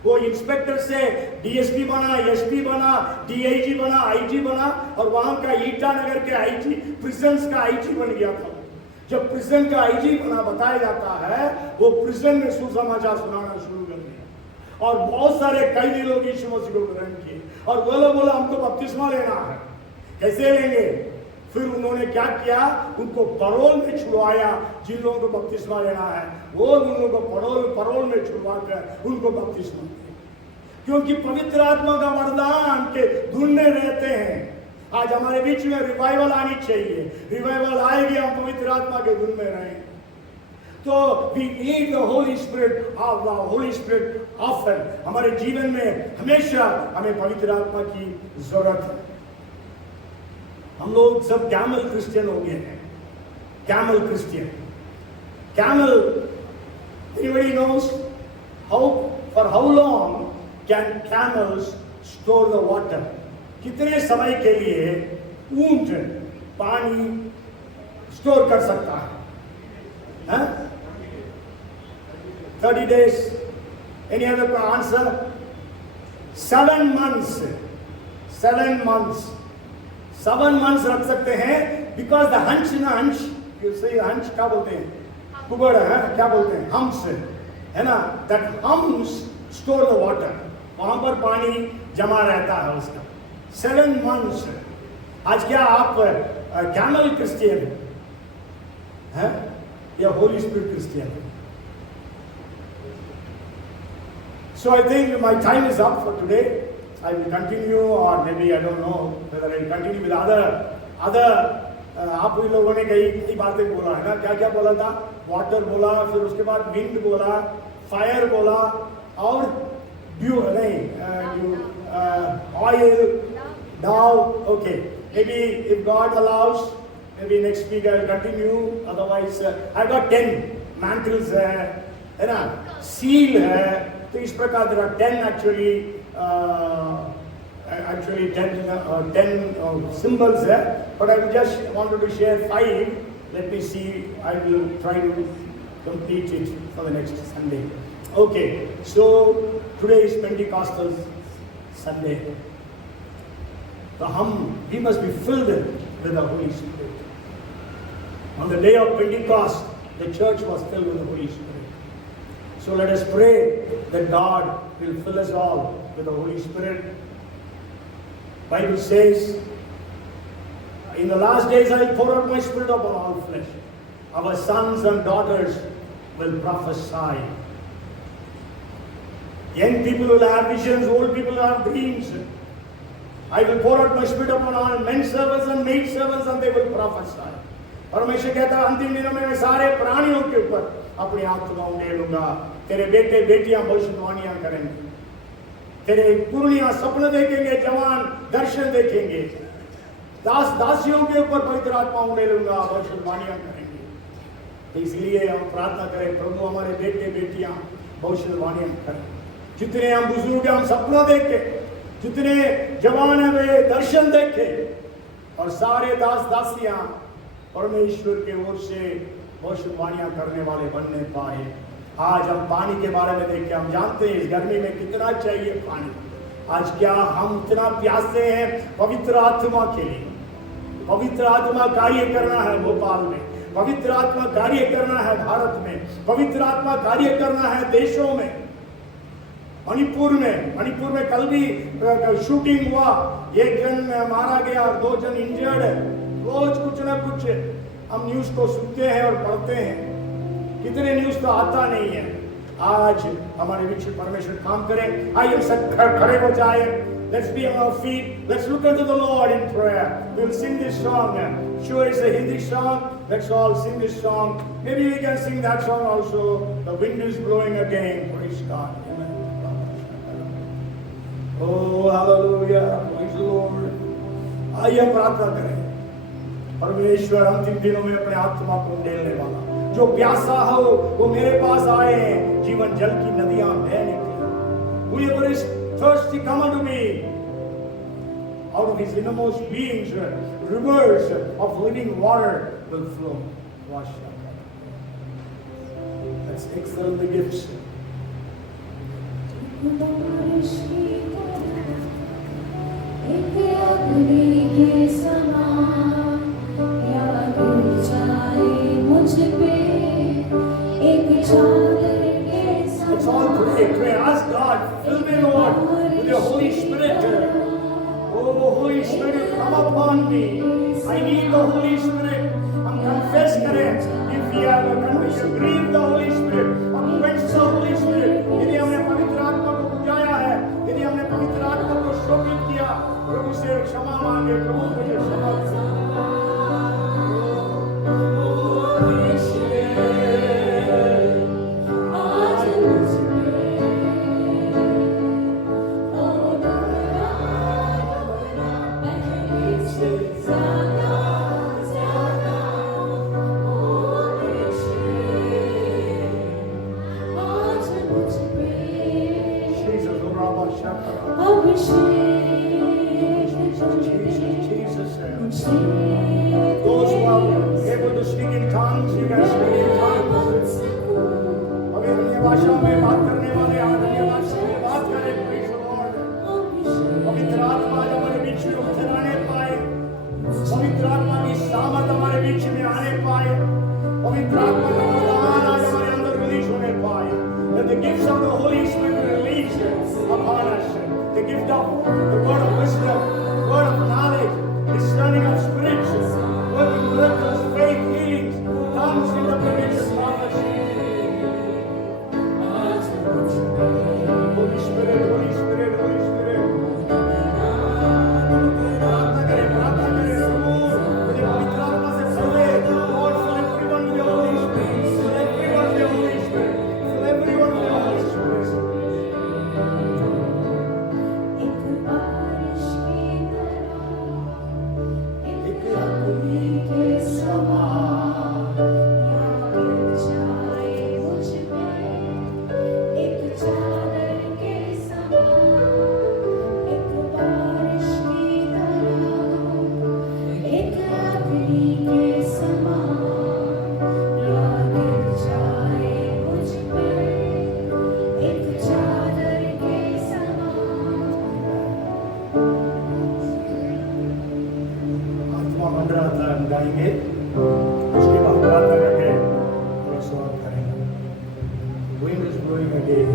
वो इंस्पेक्टर से डीएसपी बना, एसपी बना, डीआईजी बना, आईजी बना और वहां का ईटानगर के आईजी, प्रिजन्स का आईजी बन गया था। जब प्रिजन का आईजी बना बताया जाता है, वो प्रिजन में सुसमाचार सुनाना शुरू कर दिया और बहुत सारे कैदी लोग यीशु मसीह को ग्रहण किए और वो लोग बोला हमको बपतिस्मा लेना है। कैसे लेंगे? फिर उन्होंने क्या किया, उनको परोल में छुड़वाया। जिन लोगों को बपतिस्मा लेना है वो उन लोगों को परोल में छुड़वा कर उनको बपतिस्मा दिया, क्योंकि पवित्र आत्मा का वरदान के धुन में रहते हैं। आज हमारे बीच में रिवाइवल आनी चाहिए, रिवाइवल आएगी हम पवित्र आत्मा के धुन में रहेंगे। तो we need the Holy Spirit of the Holy Spirit often। हमारे जीवन में हमेशा हमें पवित्र आत्मा की जरूरत है। हम लोग सब कैमल क्रिश्चियन हो गए हैं, camel Christian. Camel, anybody knows for how long can camels store the water? कितने समय के लिए ऊंट पानी स्टोर कर सकता है? 30 days? Any other answer? 7 months. 7 months. 7 months रख सकते हैं, because the hunch, you say hunch क्या बोलते हैं? कुबड़ है, क्या बोलते हैं? Humps है ना? That humps store the water. वहां पर पानी जमा रहता है उसका। 7 months। आज क्या आप कैमल क्रिश्चियन हैं या Holi spirit Christian? So I think my time is up for today. I will continue, or maybe I don't know whether I will continue with other आप लोगों ने कई बातें बोला है ना, क्या क्या बोला था? वाटर बोला, फिर उसके बाद विंड बोला, फायर बोला और ड्यू नहीं, ऑयल, डाउ। Okay, maybe if God allows, maybe next week I will continue. Otherwise I got 10 mantles है ना, seal है, तो इस प्रकार there are 10 actually 10 symbols है, but I just wanted to share 5. Let me see, I will try to complete it for the next Sunday. Okay, so today is Pentecostal Sunday. So we must be filled with the Holy Spirit. On the day of Pentecost, the church was filled with the Holy Spirit. So let us pray that God will fill us all with the Holy Spirit. Bible says, in the last days I will pour out my Spirit upon all flesh. Our sons and daughters will prophesy. Young people will have visions, old people will have dreams. I will pour out my Spirit upon all men servants and maid servants and they will prophesy. परमेश्वर कहता है अंतिम दिनों में मैं सारे प्राणियों के ऊपर अपनी आत्मा उंडेलूंगा. तेरे बेटे बेटियां भविष्यवाणियां करेंगे. तेरे पुरनियां सपने देखेंगे, जवान दर्शन देखेंगे. दास दासियों के ऊपर पवित्र आत्मा उंडेलूंगा, भविष्यवाणियां करेंगे. तो इसलिए हम प्रार्थना करें, प्रभु हमारे बेटे बेटियां भविष्यवाणियां करें. जितने हम बुजुर्ग हम सपना देखे, जितने जवान हैं वे दर्शन देखे, और सारे दास दासियां परमेश्वर के ओर से भविष्यवाणियां करने वाले बनने पाए. आज हम पानी के बारे में देखें. हम जानते हैं इस गर्मी में कितना चाहिए पानी. आज क्या हम इतना प्यासे हैं पवित्र आत्मा के लिए. पवित्र आत्मा कार्य करना है भोपाल में, पवित्र आत्मा कार्य करना है भारत में, पवित्र आत्मा कार्य करना है देशों में. मणिपुर में कल भी शूटिंग हुआ, एक जन मारा गया और 2 जन इंजर्ड है. रोज कुछ ना कुछ हम न्यूज को सुनते हैं और पढ़ते हैं. कितने न्यूज तो आता नहीं है. आज हमारे बीच परमेश्वर काम करें. आइए सब खड़े हो जाए. Let's be on our feet. Let's look unto the Lord in prayer. We'll sing this song. Sure, it's a Hindi song. Let's all sing this song. Maybe we can sing that song also. The wind is blowing again. Praise God. Amen. Oh, hallelujah. Praise the Lord. आइए प्रार्थना करें. परमेश्वर अंतिम दिनों में अपने आत्मा को उंडेलने वाला, जो प्यासा हो वो मेरे पास आए. जीवन जल की नदियां बह निकली. Whoever is thirsty, come unto me. Out of his innermost beings, rivers of living water will flow. Wash up. Let's excel the gifts. Let's all pray. Ask God, fill me, Lord, with your Holy Spirit. Oh, Holy Spirit, come upon me. I need the Holy Spirit. हम confess करें. If we have a conviction, breathe the Holy Spirit. हम quench the Holy Spirit. यदि हमने पवित्र आत्मा को बुझाया है, यदि हमने पवित्र आत्मा को शोभित किया, प्रभु से क्षमा मांगे. प्रभु मुझे क्षमा करो. Those who are able to speak in tongues, you can speak in tongues. अभी अन्य भाषाओं में बात करने वाले आज अन्य भाषा में बात करें. Praise the Lord. पवित्र आत्मा हमारे बीच में उतरने पाए. पवित्र आत्मा की सामर्थ हमारे बीच में आने पाए. पवित्र आत्मा का वरदान आज हमारे अंदर रिलीज होने पाए. That the gifts of the Holy Spirit be released upon us. The gift of the word of wisdom, word of knowledge, discerning of spirits, working miracles, faith, healings, tongues, interpretation, prophecy. Holy Spirit, Holy Spirit, Holy Spirit. प्रार्थना करें, प्रभु मुझे पवित्र आत्मा से भरे. Lord, fill everyone with your Holy Spirit. Fill everyone with your Holy Spirit. Fill everyone with your Holy Spirit. मंडराता हम गाएंगे, उसके बाद प्रार्थना करके थोड़ा स्वागत करेंगे। Wind is blowing again.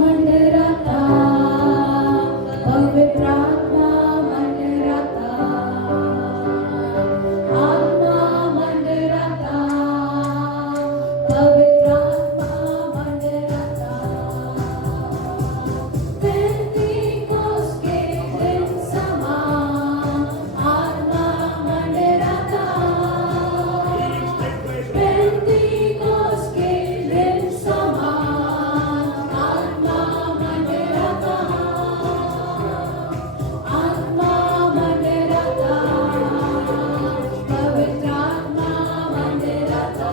मंडराता पवित्र आत्मा मंडराता, आत्मा मंडराता पवित्र आत्मा मंडराता, पेंतिकोस के दिन समान आत्मा मंडराता, पेंतिकोस के दिन समान आत्मा मंडराता, आत्मा मंडराता पवित्र आत्मा मंडराता,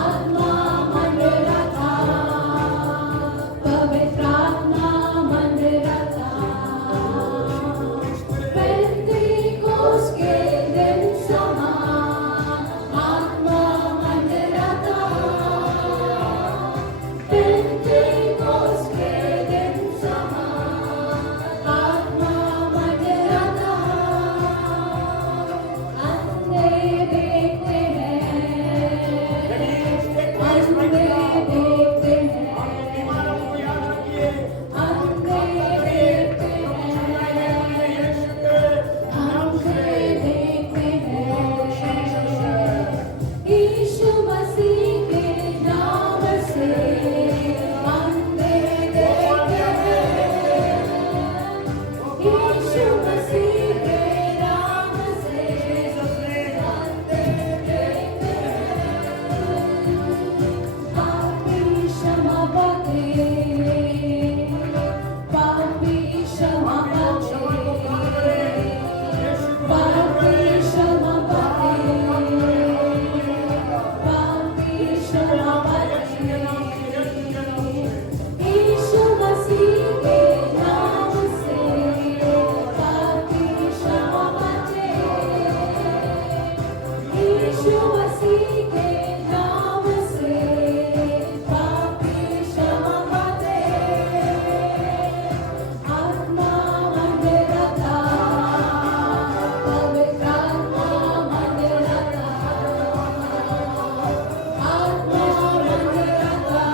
आत्मा मंडराता पवित्र आत्मा मंडराता, पेंतिकोस के दिन समान आत्मा मंडराता, पेंतिकोस के दिन समान आत्मा मंडराता, अंधे देखते हैं, अंधे देखते हैं, बीमारों को याद रखिए, अंधे देखते हैं, यीशु के नाम से। देखते हैं, यीशु मसीह के नाम से अंधे देखते हैं, यीशु मसीह के नाम से अंधे देखते हैं, पापी क्षमा पाते, पापी क्षमा पाते, पापी क्षमा पाते, पापी क्षमा पाते, यीशु मसीह के नाम से पापी क्षमा पाते, यीशु मसीह के नाम से पापी क्षमा पाते, आत्मा मंडराता पवित्र आत्मा मंडराता, आत्मा मंडराता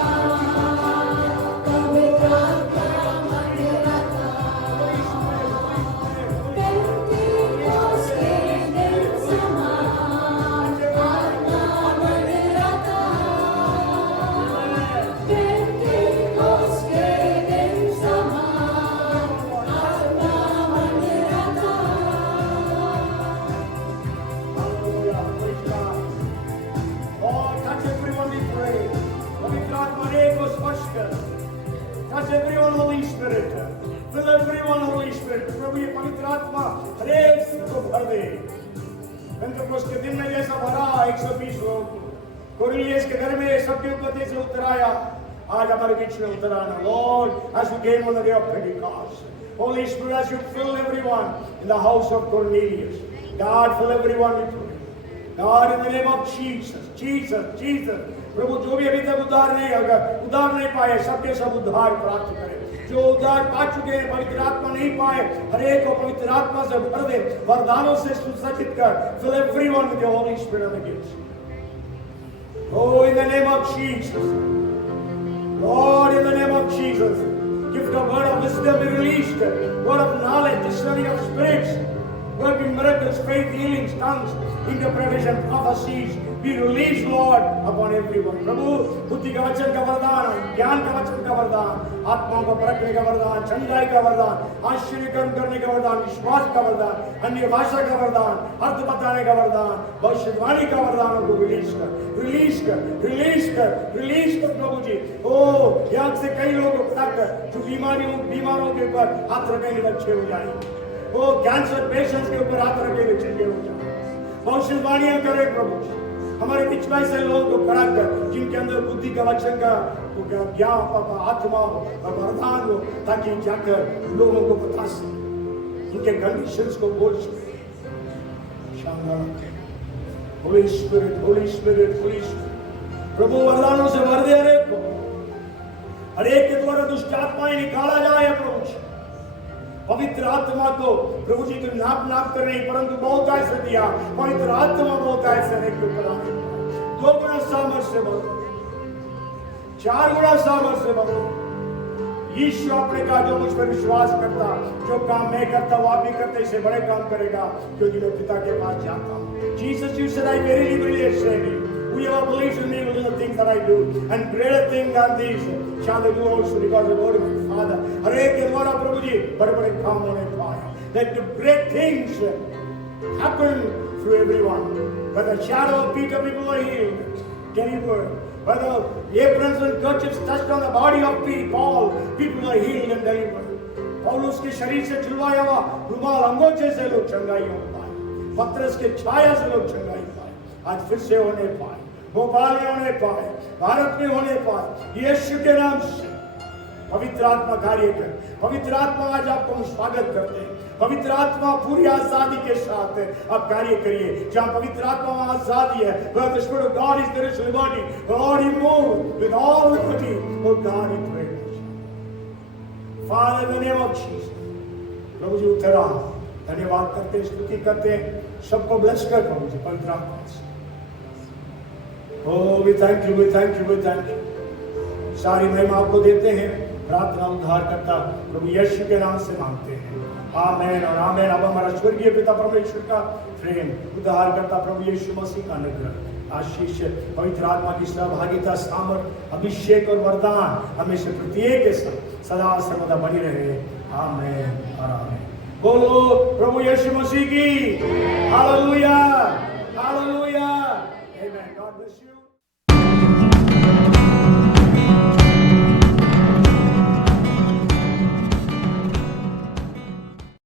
पवित्र आत्मा मंडराता, पेंतिकोस के दिन समान आत्मा मंडराता, पेंतिकोस के दिन समान आत्मा मंडराता। Hallelujah. Praise God. Oh, touch everyone we pray. पवित्र आत्मा ने को स्पर्श कर। Touch everyone, Holy Spirit. Fill everyone, Holy Spirit. प्रभु ये पवित्र आत्मा हर एक को भर दे। पेंटेकोस्ट के दिन में जैसा भरा 120 लोग, कोरिलियस के घर में सबके ऊपर जैसे उतर आया, आज हमारे बीच में उतर आना। Lord, as you came on the day of Pentecost, Holy Spirit, as you fill everyone in the house of Cornelius, God, fill everyone with you. God, in the name of Jesus, Jesus, Jesus. प्रभु जो भी अभी तक उद्धार नहीं पाए, सबके सब उद्धार प्राप्त करें। जो उद्धार पा चुके हैं, पवित्र आत्मा नहीं पाए, हर एक को पवित्र आत्मा से भर दे, वरदानों से सुसज्जित कर। Fill everyone with the Holy Spirit and the gifts. Oh, in the name of Jesus. Lord, in the name of Jesus. Gift of word of wisdom be released. Word of knowledge, discerning of spirits. Working miracles, faith, healings, tongues, interpretation, prophecies. Be released, Lord, upon everyone. प्रभु बुद्धि का वचन का वरदान, ज्ञान का वचन का वरदान, आत्माओं को परखने का वरदान, चंगाई का वरदान, आश्चर्य कर्म करने का वरदान, विश्वास का वरदान, अन्य भाषा का वरदान, अर्थ बताने का वरदान, भविष्यवाणी का वरदान को रिलीज कर, रिलीज कर, रिलीज कर, रिलीज कर प्रभु जी। ओ यहाँ से कई लोग तक जो बीमारों के ऊपर हाथ रखेंगे अच्छे हो जाएंगे। ओ कैंसर पेशेंट्स के ऊपर हाथ रखेंगे चंगे हो जाएंगे। भविष्यवाणियां करे प्रभु, हमारे बीच में ऐसे लोगों को खड़ा कर जिनके अंदर बुद्धि का वचन का ज्ञान आत्मा और वरदान हो, ताकि जाकर लोगों को बता सके, उनके कंडीशंस को बोल सके। Holy Spirit, Holy Spirit, Holy Spirit. प्रभु वरदानों से भर दे हरेक को, हरेक के द्वारा दुष्ट आत्माएं निकाला जाए प्रभु। पवित्र पवित्र आत्मा को प्रभु जी तो नाप कर नहीं, परंतु बहुत ऐसे दिया, पवित्र आत्मा बहुत ऐसे नहीं के ऊपर आने, 2 गुना सामर्थ्य बढ़ो, 4 गुना सामर्थ्य बढ़ो। यीशु आपने कहा जो मुझ पर विश्वास करता, जो काम मैं करता वो आप भी करते, इससे बड़े काम करेगा क्योंकि मैं पिता के पास जाता हूँ। Jesus, you said, I verily, verily say to you, whoever believes in me will do the things that I do, and greater things than these shall they do also, because the word of my Father. हर एक के द्वारा प्रभु जी बड़े-बड़े काम होने पाए। Let the great things happen through everyone. By the shadow of Peter, people were healed, delivered. Whether aprons and kerchiefs touched on the body of Paul, people were healed and delivered. पौलुस के शरीर से चुलवाया हुआ रुमाल अंगोछे से लोग चंगाई हो पाए, पत्रस के छाया से लोग चंगाई पाए, आज फिर से होने पाए, भोपाल में होने पाए, भारत में होने पाए, यीशु के नाम से। पवित्र आत्मा कार्य कर, पवित्र आत्मा आज आपको हम स्वागत करते हैं। पवित्र आत्मा पूरी आजादी के साथ आप कार्य करिए। जहाँ पवित्र आत्मा में आजादी है, where the Spirit of God is, there is liberty. Lord, you move with all liberty. Oh God, we pray. Father, in the name of Jesus, प्रभु जी उतरा, धन्यवाद करते, स्तुति करते, सबको ब्लेस कर प्रभु जी पवित्र आत्मा से। Oh, we thank you, we thank you, we thank you. सारी महिमा आपको देते हैं, प्रार्थना उद्धार करता प्रभु यीशु के नाम से मांगते हैं, आमेन और आमेन। अब हमारा स्वर्गीय पिता परमेश्वर का प्रेम, उद्धार करता प्रभु यीशु मसीह का अनुग्रह, आशीष, पवित्र आत्मा की सहभागिता, सामर्थ, अभिषेक और वरदान हमें से प्रत्येक के साथ सदा सर्वदा बनी रहे, आमेन और आमेन। बोलो प्रभु यीशु मसीह की hallelujah, hallelujah, amen. God bless you.